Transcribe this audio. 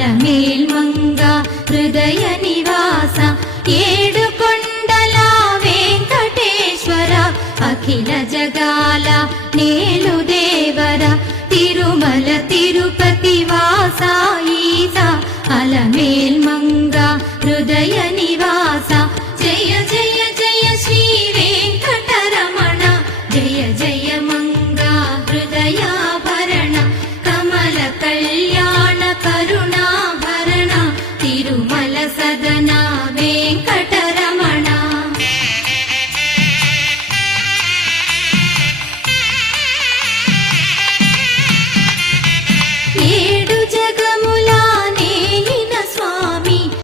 అలమేల్మంగ హృదయ నివాస ఏడుకొండల వెంకటేశ్వర అఖిల జగాల నేలు దేవర తిరుమల తిరుపతి వాస ఈస అలమేల్మంగ హృదయ నివాస జయ జయ జయ శ్రీ వెంకటరమణ జయ జయ మంగ హృదయాభరణ కమల కళ్యాణ కరుణాభరణ తిరుమల సదన వెంకట